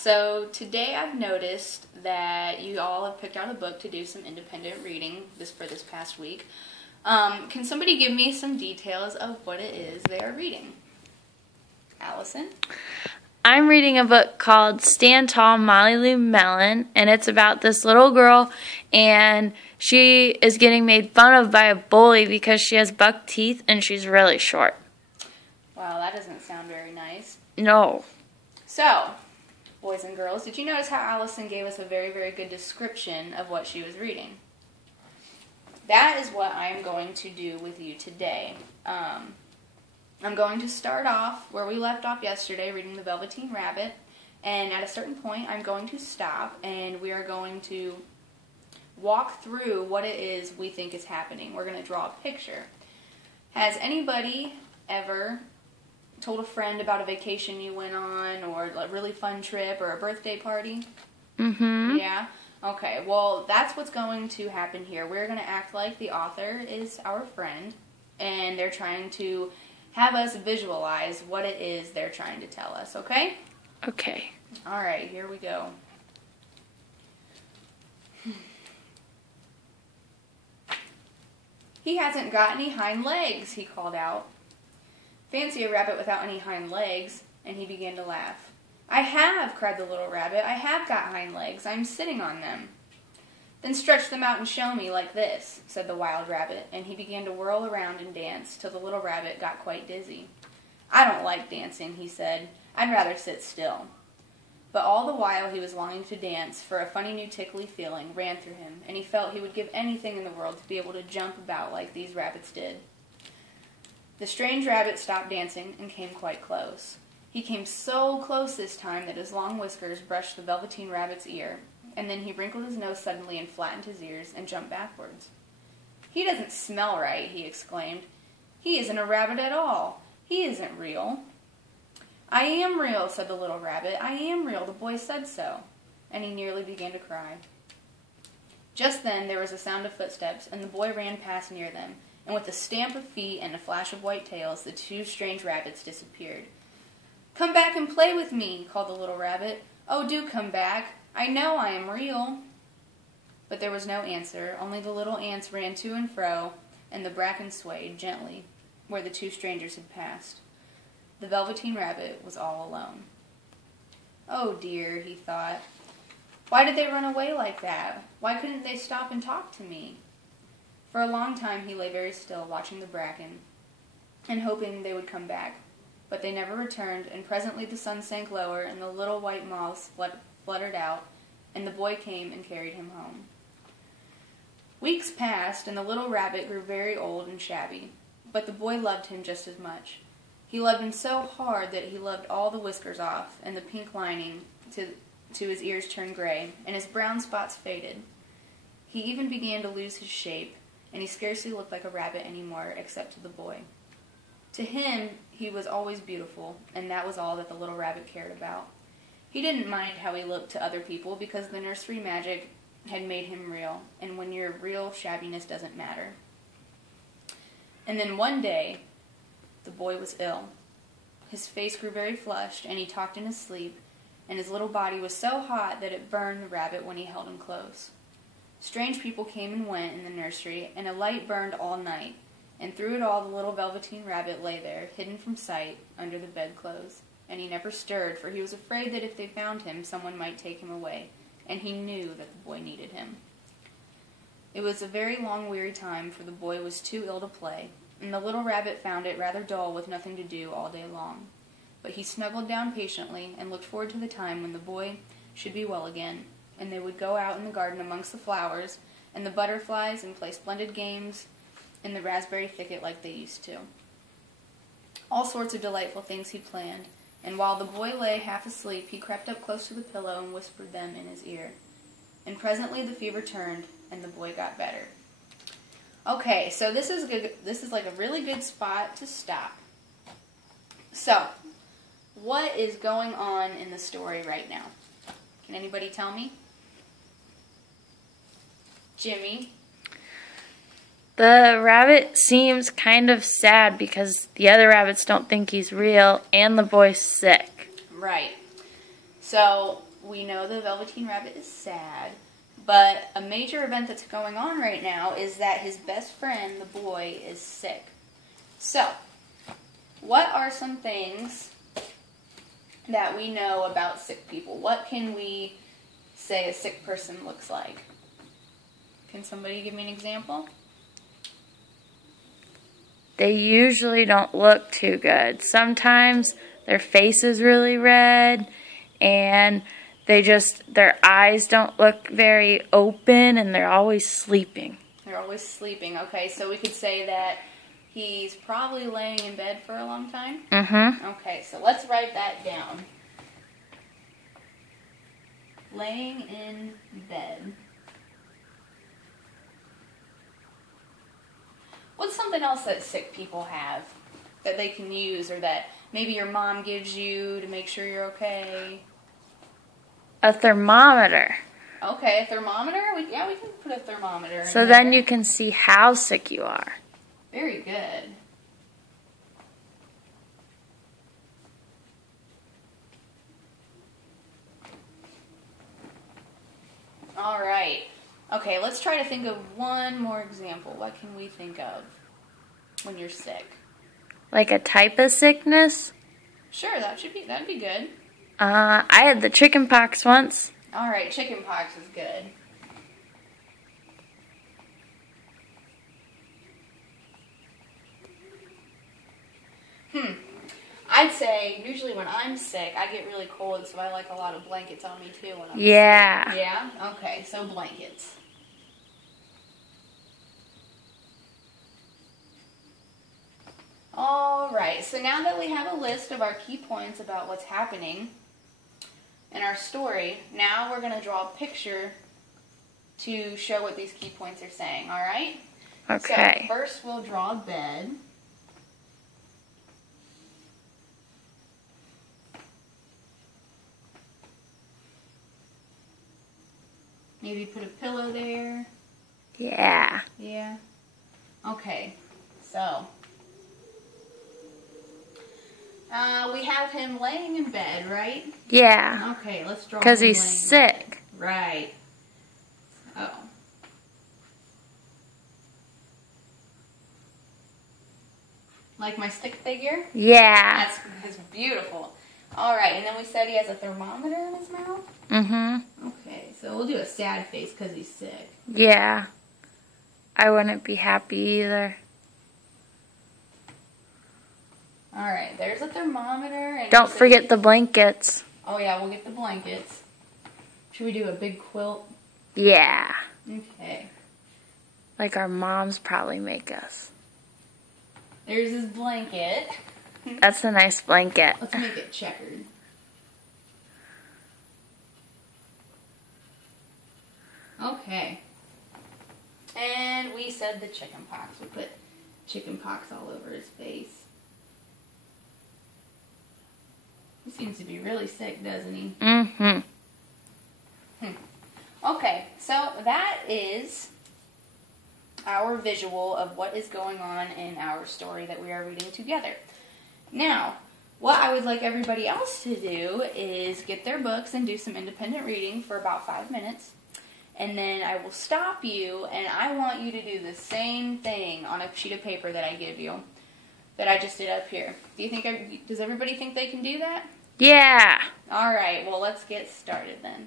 So today I've noticed that you all have picked out a book to do some independent reading for this past week. Can somebody give me some details of what it is they are reading? Allison? I'm reading a book called Stand Tall, Molly Lou Melon, and it's about this little girl, and she is getting made fun of by a bully because she has buck teeth and she's really short. Wow, that doesn't sound very nice. No. So, boys and girls, did you notice how Allison gave us a very, very good description of what she was reading? That is what I am going to do with you today. I'm going to start off where we left off yesterday, reading The Velveteen Rabbit, and at a certain point I'm going to stop and we are going to walk through what it is we think is happening. We're going to draw a picture. Has anybody ever told a friend about a vacation you went on, or a really fun trip, or a birthday party? Mm-hmm. Yeah? Okay, well, that's what's going to happen here. We're going to act like the author is our friend, and they're trying to have us visualize what it is they're trying to tell us, okay? Okay. Alright, here we go. He hasn't got any hind legs, he called out. Fancy a rabbit without any hind legs, and he began to laugh. I have, cried the little rabbit. I have got hind legs. I'm sitting on them. Then stretch them out and show me like this, said the wild rabbit, and he began to whirl around and dance till the little rabbit got quite dizzy. I don't like dancing, he said. I'd rather sit still. But all the while he was longing to dance, for a funny new tickly feeling ran through him, and he felt he would give anything in the world to be able to jump about like these rabbits did. The strange rabbit stopped dancing and came quite close. He came so close this time that his long whiskers brushed the Velveteen Rabbit's ear, and then he wrinkled his nose suddenly and flattened his ears and jumped backwards. He doesn't smell right, he exclaimed. He isn't a rabbit at all. He isn't real. I am real, said the little rabbit. I am real. The boy said so. And he nearly began to cry. Just then there was a sound of footsteps, and the boy ran past near them, and with a stamp of feet and a flash of white tails, the two strange rabbits disappeared. Come back and play with me, called the little rabbit. Oh, do come back. I know I am real. But there was no answer, only the little ants ran to and fro, and the bracken swayed gently where the two strangers had passed. The Velveteen Rabbit was all alone. Oh dear, he thought. Why did they run away like that? Why couldn't they stop and talk to me? For a long time he lay very still, watching the bracken, and hoping they would come back. But they never returned, and presently the sun sank lower, and the little white moths fluttered out, and the boy came and carried him home. Weeks passed, and the little rabbit grew very old and shabby, but the boy loved him just as much. He loved him so hard that he loved all the whiskers off, and the pink lining to his ears turned gray, and his brown spots faded. He even began to lose his shape, and he scarcely looked like a rabbit anymore, except to the boy. To him, he was always beautiful, and that was all that the little rabbit cared about. He didn't mind how he looked to other people, because the nursery magic had made him real, and when you're real, shabbiness doesn't matter. And then one day, the boy was ill. His face grew very flushed, and he talked in his sleep, and his little body was so hot that it burned the rabbit when he held him close. Strange people came and went in the nursery, and a light burned all night, and through it all the little Velveteen Rabbit lay there, hidden from sight, under the bedclothes. And he never stirred, for he was afraid that if they found him, someone might take him away, and he knew that the boy needed him. It was a very long, weary time, for the boy was too ill to play, and the little rabbit found it rather dull with nothing to do all day long. But he snuggled down patiently, and looked forward to the time when the boy should be well again, and they would go out in the garden amongst the flowers and the butterflies and play splendid games in the raspberry thicket like they used to. All sorts of delightful things he planned, and while the boy lay half asleep, he crept up close to the pillow and whispered them in his ear. And presently the fever turned, and the boy got better. Okay, so this is good. This is like a really good spot to stop. So, what is going on in the story right now? Can anybody tell me? Jimmy? The rabbit seems kind of sad because the other rabbits don't think he's real and the boy's sick. Right. So we know the Velveteen Rabbit is sad, but a major event that's going on right now is that his best friend, the boy, is sick. So, what are some things that we know about sick people? What can we say a sick person looks like? Can somebody give me an example? They usually don't look too good. Sometimes their face is really red and their eyes don't look very open and they're always sleeping. They're always sleeping. Okay, so we could say that he's probably laying in bed for a long time? Mm-hmm. Okay, so let's write that down. Laying in bed. What's something else that sick people have that they can use, or that maybe your mom gives you to make sure you're okay? A thermometer. Okay, a thermometer? We can put a thermometer in So there. then you can see how sick you are. Very good. All right. Okay, let's try to think of one more example. What can we think of when you're sick? Like a type of sickness? Sure, that'd be good. I had the chicken pox once. All right, chicken pox is good. I'd say usually when I'm sick, I get really cold, so I like a lot of blankets on me too when I'm sick. Yeah? Okay, so blankets. All right, so now that we have a list of our key points about what's happening in our story, now we're going to draw a picture to show what these key points are saying, all right? Okay. So first we'll draw a bed. Maybe put a pillow there. Yeah. Yeah. Okay, so we have him laying in bed, right? Yeah. Okay, let's draw him Because he's laying in sick. bed. Right. Oh. Like my stick figure? Yeah. That's beautiful. All right, and then we said he has a thermometer in his mouth? Mm-hmm. Okay, so we'll do a sad face because he's sick. Yeah. I wouldn't be happy either. All right, there's a thermometer. And Don't forget the blankets. Oh, yeah, we'll get the blankets. Should we do a big quilt? Yeah. Okay. Like our moms probably make us. There's his blanket. That's a nice blanket. Let's make it checkered. Okay. And we said the chicken pox. We put chicken pox all over his face. He seems to be really sick, doesn't he? Mm-hmm. Okay, so that is our visual of what is going on in our story that we are reading together. Now, what I would like everybody else to do is get their books and do some independent reading for about 5 minutes. And then I will stop you, and I want you to do the same thing on a sheet of paper that I give you, that I just did up here. Does everybody think they can do that? Yeah. All right, well, let's get started then.